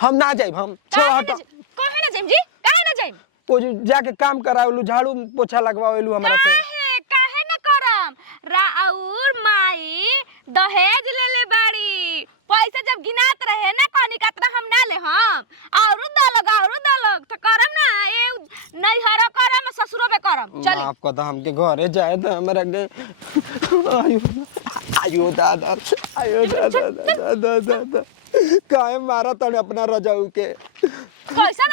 हम ना जाइब हम छोड़ हट कहे ना जाइम जी काहे ना जाइम वो जाके काम करावेलू झाड़ू पोछा लगवावेलू हमरा से काहे ना करम राउर माई दहेज ले ले बाड़ी पैसा जब गिनात रहे ना कहनी कतना हम ना ले हम औरु दलग तो करम ना ए नैहरा करम ससुरो पे करम चल आपको तो हमके घरे जाए तो हमरा के आयो दादा काहे मारा तने अपना रजाऊ के कैसा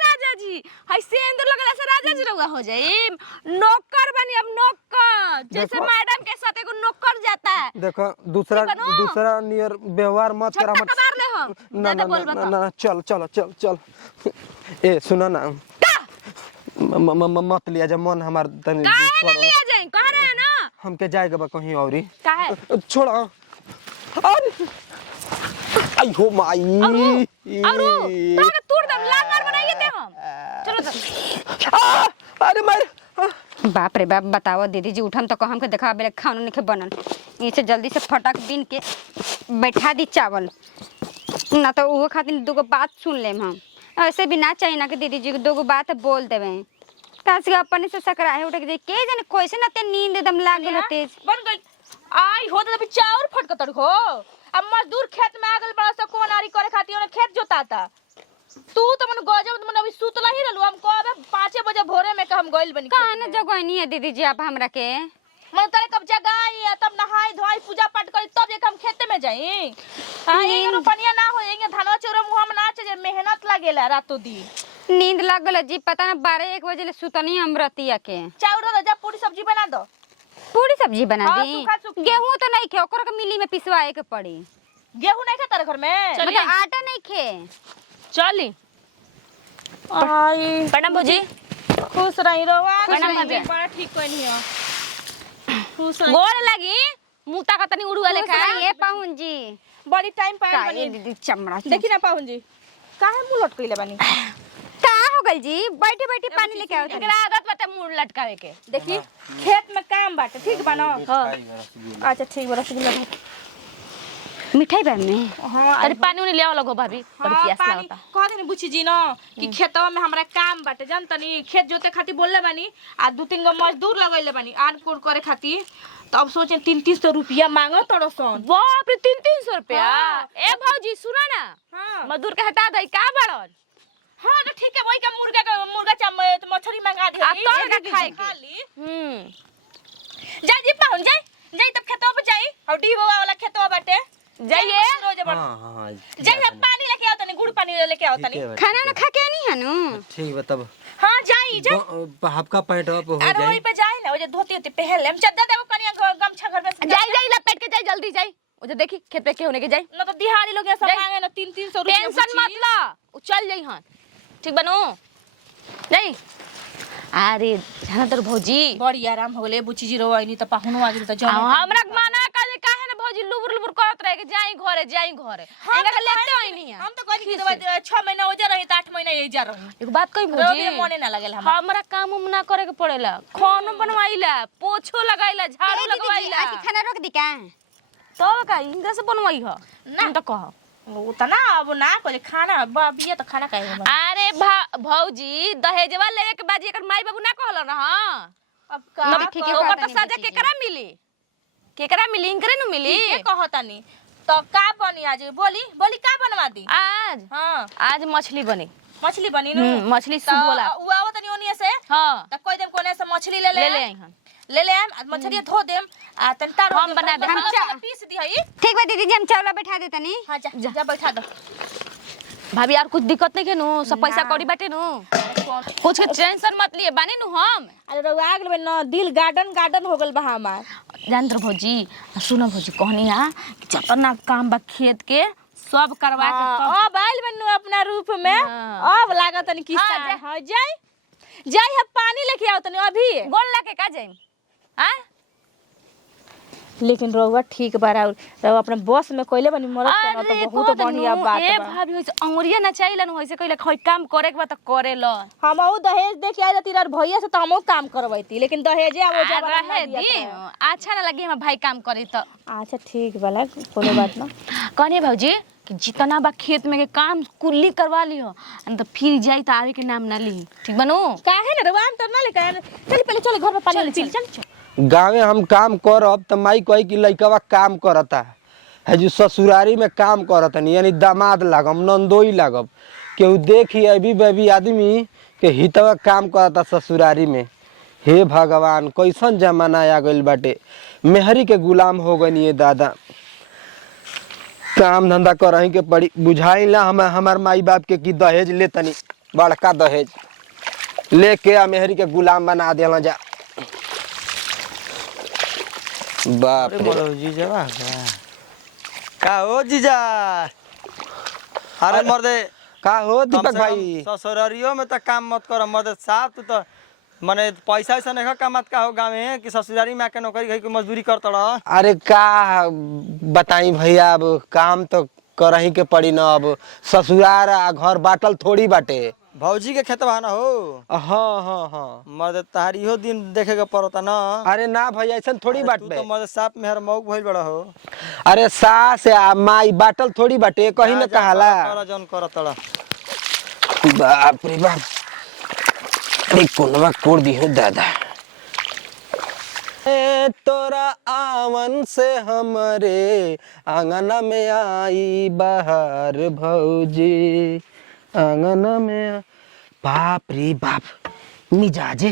राजा जी हई सिंदूर लगला से राजा जी रहुआ हो जाई नौकर बनी अब नौकर जैसे मैडम के साथ एगो नौकर जाता है देखो दूसरा नियर व्यवहार मत करा मत ना ना चल ए सुना ना मत लिया जा मन हमार तनी काहे ना लिया जाई कह रहे हैं ना हमके जाएगा बा कहीं औरी काहे छोड़ा अरे आई हो माई औरो तोरा तोड़ दम लांगर बनाइए दे हम चलो अरे मार बाप रे बाप बताओ दीदी जी उठम तो कहम के देखा बेले खाना नहीं बनन इसे जल्दी से फटक बीन के बैठा दी चावल ना तो वो खातिर दुगो बात सुन लेम हम ऐसे भी ना चाहिए ना कि दीदी जी दुगो बात बोल देवे काश के अपने से सकराए उठ के के जाने कैसे ना ते नींद एकदम लाग गेल तेज बन गई आई हो तो अभी चाउर फटकत हो अब मजदूर खेत में आगल बड़ा सा कोन आरी करे खातिर ओने खेत जोताता तू तो मन गजब मन अभी सुतला ही रहलू हम कबे 5 बजे भोरे में हम गइल बनी काहे ना जगह नहीं है दीदी जी आप हमरा के मन तरे कब जगाई तब नहाई धोई पूजा पाठ करी तब एक हम खेते में जाई हां ये रोपनिया ना हो ये धानवा चोरा मुंह में नाच जे मेहनत लागेला रातो दिन नींद लाग गेल जी पता ना 12-1 बजे ले सुतनी हम रतिया के चाउर रजा पूरी सब्जी बना दो पूरी सब्जी बना हाँ, दी सूखा गेहूं तो नहीं खे ओकरा के मिली में पिसवाए के पड़ी गेहूं नहीं खाता घर में मतलब आटा नहीं खे चली आई प्रणाम भौजी खुश रही रवा प्रणाम भौजी। बड़ा ठीक कोई नहीं है खुश रही गोड़ लगी मुता का तनी उड़ुआ लेखा ये पाहुन जी बड़ी टाइम पाए का बनी ये दीदी चमड़ा देखी ना पाहुन जी काहे मुंह लटकइले बानी का हो गइल जी बैठे बैठे पानी लेके आओ एकरा आदत बाटे मुंह लटकावे के देखी खेत में काम बाटे ठीक बा ना हां अच्छा ठीक बा रसगुल्ला मिठाई बा में हां अरे पानी उनी ले आओ लगो भाभी बड़ी प्यास लागता कह देनी बुची जी ना कि खेतवा में हमरा काम बाटे जान तनी खेत जोते खातिर बोलले बानी आ 2-3 गो मजदूर लगइले बानी आन कोड़ करे खातिर तो अब सोचे 300 रुपया मांगो तड़सन बाप रे 300 रुपया ए भौजी सुना ना मजदूर के हटा दई का बड़न हां तो ठीक है वही का मुर्गा तो मछली मंगा दी एक खाए के जा जी पाहुन जाई तब खेतवा पे जाई और डी वाला खेतवा बाटे जाइए हां जाइए पानी लेके आओ तनी गुड़ पानी लेके आओ तनी खाना ना खा के नहीं हनु ठीक बा तब हां जाई जा हफ्का पैंट अप हो जाए अरे वही पे जाई ना वो जो धोती होती पहन ले हम चद्दर देबो कनिया गमछा घर में जाई लपेट के जाई जल्दी जाई वो जो देखी खेत पे के होने के जाई ना तो दिहाड़ी लोग ऐसा मांगे ना 300 रुपया टेंशन मत ला वो चल जाई हां ठीक बनो जाई अरे जाना तर भौजी बड़ी आराम हो गेले बुची जी रोइनी त पाहुनो आ गेल त जम हमरा माना काहे काहे ना भौजी लुबुर करत रहे के जाई घरे इनका के लेते होई नहीं हम तो कहली कि 6 महीना हो जा रही त 8 महीना यही जा रही एक बात कही भौजी मने ना लागल हमरा काम ना करे के पड़ेला खानो बनवाइला पोछो लगाइला झाड़ू लगवाइला खाना रोक दी का तो का इनका से बनवाई ह ना त कह वो त ना अब ना कोले खाना बिया त खाना काहे अरे भौजी दहेजवा लेवे के बाजी एकर माई बाबू ना कहलो ना हां अब का ठीक है ओकर त सजा केकरा मिली इनकरे नु मिली के कहतानी तो का बनी आज बोली का बनवा दी आज हां आज मछली बनी नु मछली सूप वाला उ आवत तनी ओनिए से हां त कोई देम कोने से मछली ले हम मछली धो देम आ तन तार हम बना दे हम पीस दी हई ठीक बा दीदी जी हम चावल बैठा दे तनी हां जा बैठा दो भाभी यार कुछ दिक्कत नहीं के नु सब पैसा कौड़ी बाटे नु कुछ के टेंशन मत लिए बानी नु हम अरे रउआ आ गेल न दिल गार्डन हो गेल बा हमार जानतर भौजी सुनो भौजी कहनी हां कि जतना काम बा खेत के सब करवा के अब आइल बन्नु अपना रूप में अब लागत तनी किस्सा हां जाई हम पानी लेके आओ तनी अभी गोल लेके का जाई हां लेकिन रउआ ठीक बारा रउआ अपने बस में कोइले बनी मरत न तो बहुत बढ़िया बात बा ए भाभी होइसे अंगुरिया ना चाहिला न होइसे कइले खई काम करे के बा त करे ल हमहु दहेज देख आइ रती भैया से त हमहु काम करबैती लेकिन दहेजे अब जबरा ना दिया अच्छा ना लगी हम भाई काम करी त अच्छा ठीक बाला कोनो बात ना कहनी भौजी कि जितना बा खेत में के काम कुल्ली करवा लियो तो फिर जाई तो आवे के नाम ना ली। ठीक बनो काहे ना रवान तो ना लेके चल पहले चल घर में पानी ले चल। गाँव हम काम करब तो माई कही कि लइकवा काम करता है जो ससुरारी में काम करता नहीं, यानी दामाद लागम नंदोई लागब। केहू देखी अभी बेबी आदमी के हितवा काम करता ससुरारी में। हे भगवान कैसन जमाना आ गइल बाटे, मेहरी के गुलाम हो गई ये दादा। काम धंधा करही के पड़ी, बुझाई ना हमार माई बाप के कि दहेज ले तनी बड़का दहेज लेके आ मेहरी के गुलाम बना देला जा। बाप रे जीजा का हो जीजा। अरे मर्दे का हो दीपक भाई, ससुरारियों में तो काम मत कर मर्दे साहब। तू तो मने पैसा ऐसा नहीं कमात का हो गाँव में कि ससुरारी में आके नौकरी की मजदूरी करता रहा। अरे का बताई भैया, अब काम तो करही के पड़ी ना। अब ससुरार आ घर बाटल थोड़ी बाटे। भौजी के खेत बहाना हो। हाँ हाँ हाँ मर्दे तारी हो दिन देखे के पड़ता ना। अरे ना भैया ऐसा थोड़ी बात तू बे। तो मर्दे साफ मेहर मौक भइल बड़ा हो। अरे सास आ माई बाटल थोड़ी बाटे, कहीं ना कहाला। कर जन करता रहा। बाप रे बाप, अरे कोनवा कोड़ दी हो दादा। ए तोरा आवन से हमरे आंगना में आई बाहर भौजी, आंगना में। बाप रे बाप, मिजाजे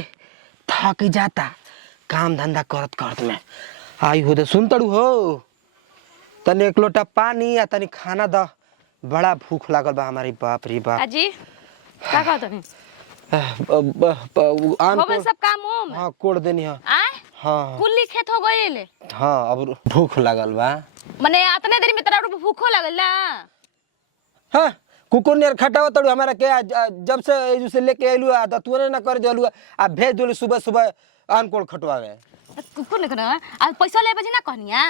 थक जाता काम धंधा करत करत में। आई हो दे सुन तड़ू हो, तने एक लोटा पानी या तनी खाना द, बड़ा भूख लागल बा हमारी। बाप रे बाप अजी का कहत नहीं आन हो गए सब काम उम। हाँ कोड़ देनी है। आए हाँ कुल्ली खेत हो गइल। हाँ अब भूख लागल बा। मने अतने देर में तोरा भूखो लागल ना। हाँ कुकुर ने खटावा तड़ू हमारा के जब से जैसे लेके आइलू आ दतुरे ना कर देलू आ भेज देलू सुबह सुबह अनकोड़ खटवावे। कुकुर ने कना आ पैसा ले बजी ना कहनिया।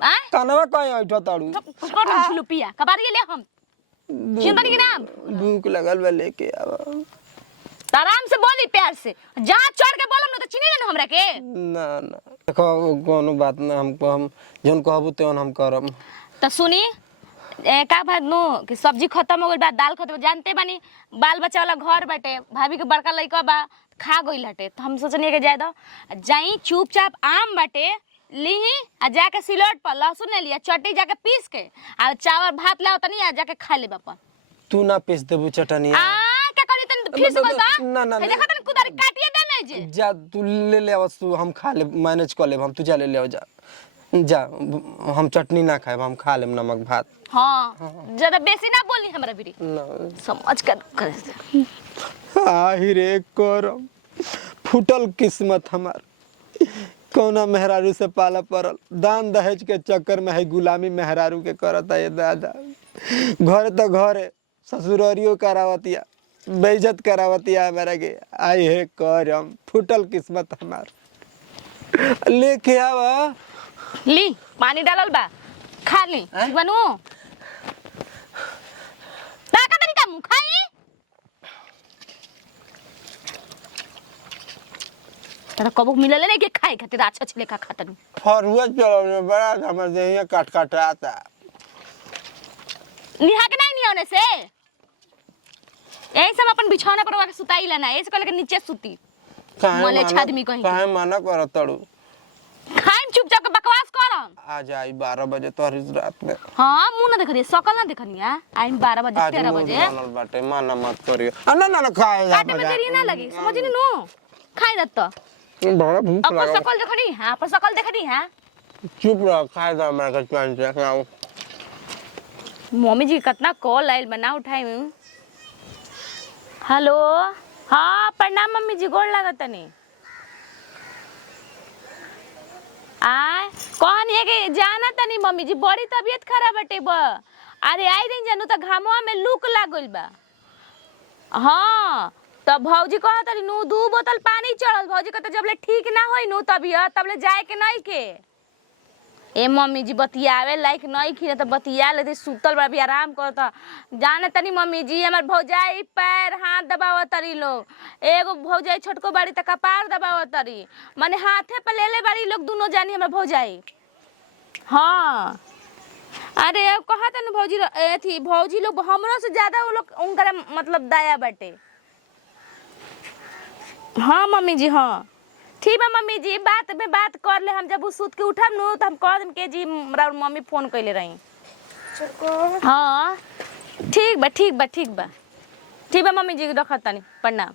आ कनवा कहीं उठा तड़ू कुकुर छुलुपिया कबारी ले हम चिंतनी के नाम। भूख लगल बा लेके आवा। आराम से बोली प्यार से, जहाँ चढ़ के बोलम ना तो चिनी ना हमरा के। ना ना देखो कोनो बात ना, हमको हम जोन कहबू तेवन हम करम। तो सुनी का बात नो कि सब्जी खत्म हो गइल बा, दाल खत्म, जानते बानी बाल बच्चा वाला घर बाटे, भाभी के बड़का लइका बा खा गइल हटे, तो हम सोचनी के जाए दो जाई चुपचाप आम बाटे लीही आ जाके सिलौट पर लहसुन ले लिया चटनी जाके पीस के आ चावल भात लाओ तनी आ जाके खा ले बापा। तू ना पीस देबू चटनिया। क्या करी तनी फिर से बोलता ना ना देखा तनी कुदारी काटिए दे में जे जा तू ले ले आवस, तू हम खा ले मैनेज कर लेब हम। तू जा ले ले आओ जा जा, हम चटनी ना खाएब, हम खा लेब नमक भात। हाँ ज्यादा बेसी ना बोली हमरा बिरी ना समझ कर करे। आही रे करम, फुटल किस्मत हमार। कौना मेहरारू से पाला पड़ल, दान दहेज के चक्कर में है गुलामी मेहरारू के करता ये दादा। घर तो घरे ससुरारियों करावतिया, बेइज्जत करावतिया हमारा के। आई है करम, फुटल किस्मत हमार। लेके आवा ली पानी डालल बा खा ली ठीक बनू ताका तनी का मुंह खाई तरा कबो मिलले नहीं के खाए खातिर अच्छा छले का खातन फरुआ चलो बड़ा हमर देहिया काट काट आता। निहा के नहीं होने से यही सब अपन बिछौना पर सुताई लेना ऐसे कहले के नीचे सुती मले आदमी कहीं काहे मना करत तड़ू। खाइम चुपचाप के बकवास करम। आ जाई 12 बजे तोहरी रात में। हां मुंह ना देखनी शकल ना देखनी है आइम 12 बजे 13 बजे बनल बाटे, माना मत करियो। ना ना ना खाए जा काटे में देरी ना लगी समझ नहीं नो खाई दत तो बड़ा भूख अपन लागल। शकल देखनी है अपन शकल देखनी है। चुप रह, खाए जा हमरा के चांद से खाओ। मम्मी जी कितना कॉल आइल बना उठाई में। हेलो हाँ प्रणाम मम्मी जी गोड़ लागत तनी आय कौन है कि जाना तनी मम्मी जी बड़ी तबीयत खराब बटे ब अरे आई रही जानू तो घामवा में लूक लागल बा। हाँ तब भौजी कहत तनी नु 2 बोतल पानी चढ़ल भौजी कहत जबले ठीक ना होई नु तबीयत तबले जाए के नहीं के। ए मम्मी जी बतियावे लायक नहीं खी तो बतिया लेते सुतल बा भी आराम करता जाने तनी मम्मी जी हमार भौजाई पैर हाथ दबावत तरी लोग एगो भौजाई छोटको बाड़ी त कपार दबावत तरी माने हाथे पे ले ले बाड़ी लोग दोनों जानी हमार भौजाई। हाँ अरे अब कहा था ना भौजी थी भौजी लोग हमरो से ज्यादा वो लोग उनका मतलब दया बाटे। हाँ मम्मी जी हाँ ठीक बा मम्मी जी बात में बात कर ले हम जब सुत के उठम नु तो हम कह देम के जी मम्मी फोन कइले रही। हाँ ठीक बा ठीक बा ठीक बा ठीक बा मम्मी जी रखत तनी प्रणाम।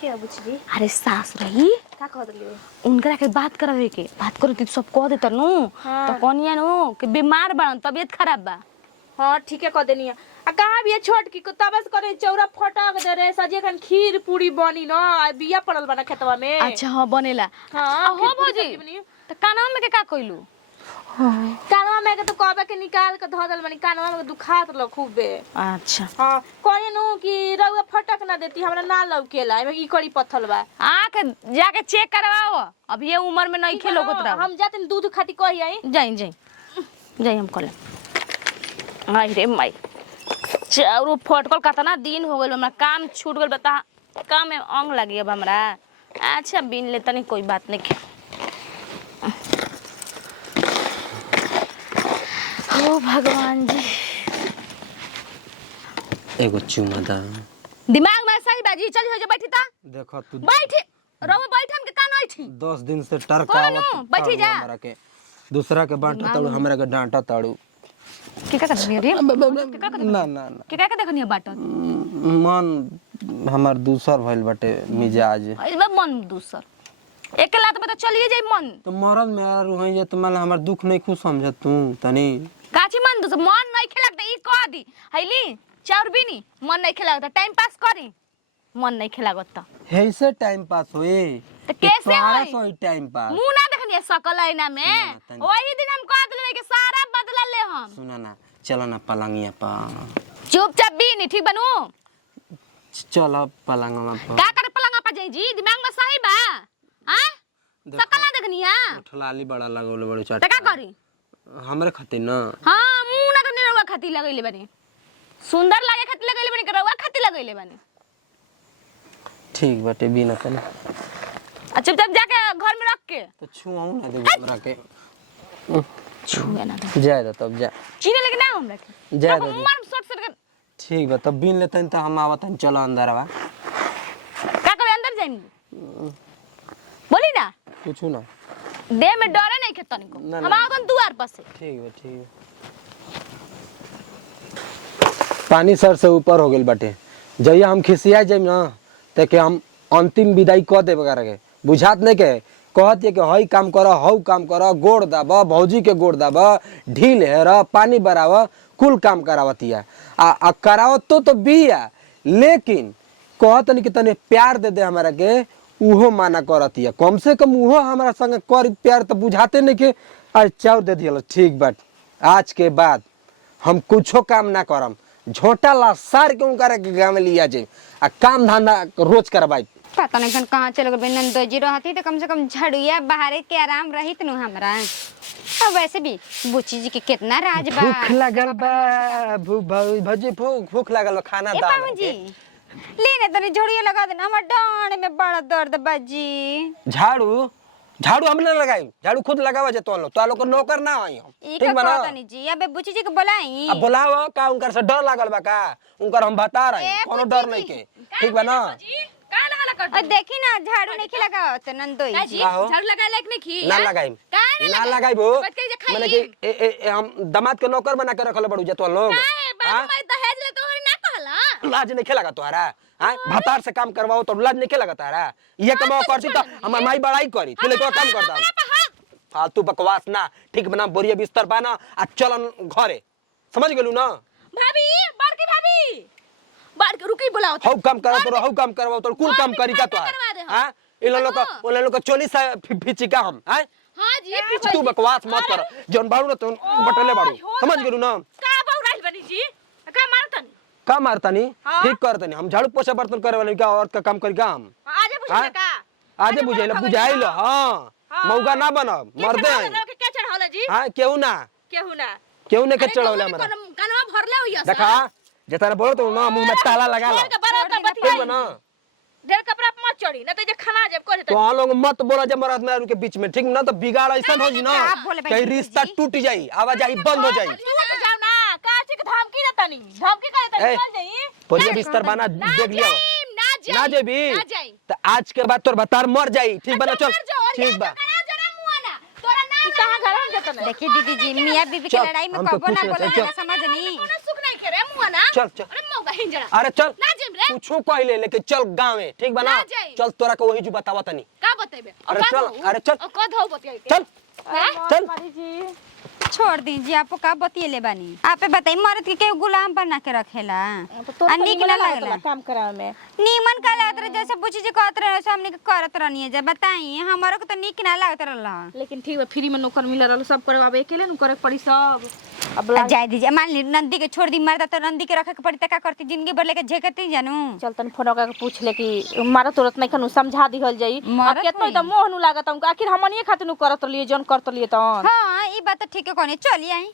क्या बुझी जी अरे सास रही का कह दिलियो उनकरा के बात करावे के बात करो तो सब कह देत नु तो कनिया नु कि बीमार बाड़न तबीयत खराब बा। हाँ ठीक है कह देनी है आ कहाँ भी छोट की तबस करे चौरा फटक दे रे सजे खन खीर पूरी बनी न बिया पड़ल बना खेतवा में। अच्छा हाँ बनेला हाँ हो भौजी तो कानवा में के का कइलू कानवा में के तो कहबे के निकाल के धो दल बनी कानवा में दुखात ल खूबे। अच्छा हाँ कहे नु कि रउआ फटक ना देती हमरा ना लौकेला एमे ई कड़ी पत्थल बा आके जाके चेक करवाओ अब ये उम्र में नहीं खेलो को तरह हम जाते दूध खाती कही आई जाई जाई जाई हम कल आई रे माई चाउर फटकल कतना दिन हो गइल हमरा काम छूट गइल बता काम में अंग लगी अब हमरा। अच्छा बिन ले तनी कोई बात नहीं खे ओ भगवान जी एगो चुमा दा दिमाग में सही बाजी चल हो जा बैठी ता देखो तू बैठी रहो बैठ हम के का नहीं थी 10 दिन से टरकावत बैठी जा हमरा के दूसरा के बांटा ताड़ू हमरा के डांटा ताड़ू के का करनी रे ना ना ना के का देखनी बाटत मन हमार दूसर भइल बाटे मिजाज अरे मन दूसर एक लात में तो चलिए जाई मन तो मरद में यार होई जे तुम्हारा हमार दुख नहीं खुश समझत तू तनी काची मन दूसर मन नहीं खेलत ई कह दी हैली चाउर बीनी मन नहीं खेलागत टाइम पास करी मन नहीं खेलागत त ऐसे टाइम पास होए तो कैसे होई सोई टाइम पास मुंह ना देखनी सकल आईना में वही दिन हम कह दिले कि सारा बदला ले हम सुना ना चलो ना पलंगिया पा चुपचाप बीनी ठीक बनू चलो पलंगवा पा का करे पलंगा पा जाई जी दिमाग में सही बा हां सकल ना देखनी है ठलाली बड़ा लगोले बड़ो चाट त का करी हमरे खातिर ना हां मुंह ना तो निरवा खाती लगइले बनी सुंदर लागे खाती लगइले बनी करवा खाती लगइले बनी ठीक बाटे बिना तने अच्छा जब जाके घर में रख के तो छुआऊ ना दे हमरा के छुए ना दे जाए दो तब जा चीने लेके ना हमरा के जाए दो मार शॉट से ठीक बा तब बिन लेतन त हम आवतन चलो अंदर आवा का करे अंदर जाएंगे बोली ना कुछ ना दे में डरे नहीं के तनिको ना, हम ना। आवतन दुआर पर से ठीक है पानी सर से ऊपर हो गेल बाटे जइया हम खिसिया जाइम ना ते के हम अंतिम विदाई क देबे करे के बुझात नहीं के कहत है कि हई काम कर हऊ काम कर गोड़ दाब भौजी के गोड़ दाब ढील हेर पानी बराव कुल काम करावतिया आ करावत तो बिया लेकिन कहत नहीं कि तने प्यार दे दे हमरा के उहो माना करतिया कम से कम उहो हमरा संग कर प्यार तो बुझाते नहीं के आज चाउर दे दियल ठीक बात आज के बाद हम कुछो काम ना करम झोटा ला सार के उनकर के गांव में लिया जाए आ काम धंधा रोज करवाई पता नहीं कन कहाँ चल गए नंदो जी रहती तो कम से कम झड़ुया बाहर के आराम रहित नु हमरा। अब वैसे भी बुच्ची जी के कितना राज बा भूख लागल बा भजी भूख लागल बा खाना दा जी लेने तनी झड़ुया लगा देना हमर डांड में बड़ा दर्द बा जी। झाड़ू झाड़ू हमने लगाई झाड़ू खुद लगावा जे तो लोग को नौकर ना आई हम ई ठीक का बा ना कहता नहीं जी अबे बुच्ची जी के बुलाई अब बुलाओ का उनकर से डर लागल बा का उनकर हम बता रहे कोनो डर नहीं के ठीक बा ना का लगा कर और देखी ना झाड़ू नहीं लगाओ तो नंदोई जी झाड़ू लगा लायक नहीं की ना लगाई ना लगाई वो माने कि हम दामाद के नौकर बना के रखल बड़ू जे तो लोग बाबू मैं दहेज ले तोहरी ना कहला लाज नहीं खेला तोहरा हां भतार से काम करवाओ तो लाज नहीं खेला तारा ये कमाओ करती तो हम माई बड़ाई करी तू लेके काम करता फालतू बकवास ना ठीक बना बोरिया बिस्तर बाना आ चलन घरे समझ गेलू ना भाभी बड़की भाभी बार के रुकी बुलाओ हौ काम करा तो हौ काम करवाओ तो कुल काम करी का तो हां इन लोग का चोली से फिची का हम हां हां जी तू बकवास मत कर जौन बाड़ू ना तो बटले बाड़ू समझ गेलू ना का बहु राइल बनी जी का मारतनी का मारतानी ठीक करतनी हम झाड़ू पोछा बर्तन करे वाले का औरत का काम करी का हम आजे बुझले का आजे बुझाइल हां मौका ना बन मर्दे हैं के चढ़ावला जी हां केहू ना केहू ने के चढ़ावले हमरा कानवा भरले होइया देखा जेतना बोलो तो ना मुंह में ताला लगा लो ठीक बा ना ढेर कपड़ा पे मत चढ़ी ना तो जे खाना जब करे तो हम लोग मत बोला जब मर्द मेहरारू के बीच में, ठीक ना? तो बिगाड़ ऐसा हो जी ना आप बोले भाई कहीं रिश्ता टूट जाई, आवाजाही बंद हो जाई। टूट जाओ ना काची के धमकी देता नहीं धमकी करे त ए, निकल जाई पोरिया बिस्तर बना देख लिया ना जेबी ना जाई तो आज के बाद तोर बतार मर जाई, ठीक बा ना? चल ठीक बा तोरा ना कहां घर में देता नहीं देखिए दीदी जी मियां बीवी की चल, लड़ाई में हम तो कबो ना खुश बोला रहते, ना समझनी। कोनो सुख नहीं करे मुआ ना चल चल अरे मौका हिंजड़ा अरे चल ना जेम रे कुछो कहले लेके चल गाँव में, ठीक बा ना? ना जाई। चल तोरा के वही जो बतावा तनी। का बतेबे अरे चल, अरे चल कद हो बतिया के चल चल जी छोड़ दीजिए, आपको का बतिएले बानी? आपे बताई मर्द के केहू गुलाम बना के रखेला आ निक ना लागला काम करावे में नीमन का लागत रहे, जैसे बुची जी कहत रहे वैसे हमने के करत रहनी है। जब बताई हमारो के तो निक ना लागत रहला। लेकिन ठीक बा फ्री में नौकर मिल रहल सब करे अब अकेले न करे पड़ी सब अब आ जाए दीजिए, मान ली नंदी के छोड़ दी मर्दा तो नंदी के रखे के पड़ी त का करती? जिंदगी भर लेके झेकती जानू। चल तनी फोन करके पूछ ले कि मारा तुरंत नहीं खनु समझा दिहल जाई अब मारत केतनो होई। त मोह नु लागत हमको आखिर हमनिए खातिर नु करत लिए जन करत लिए त हां ई बात तो ठीक है कोनी, चली आई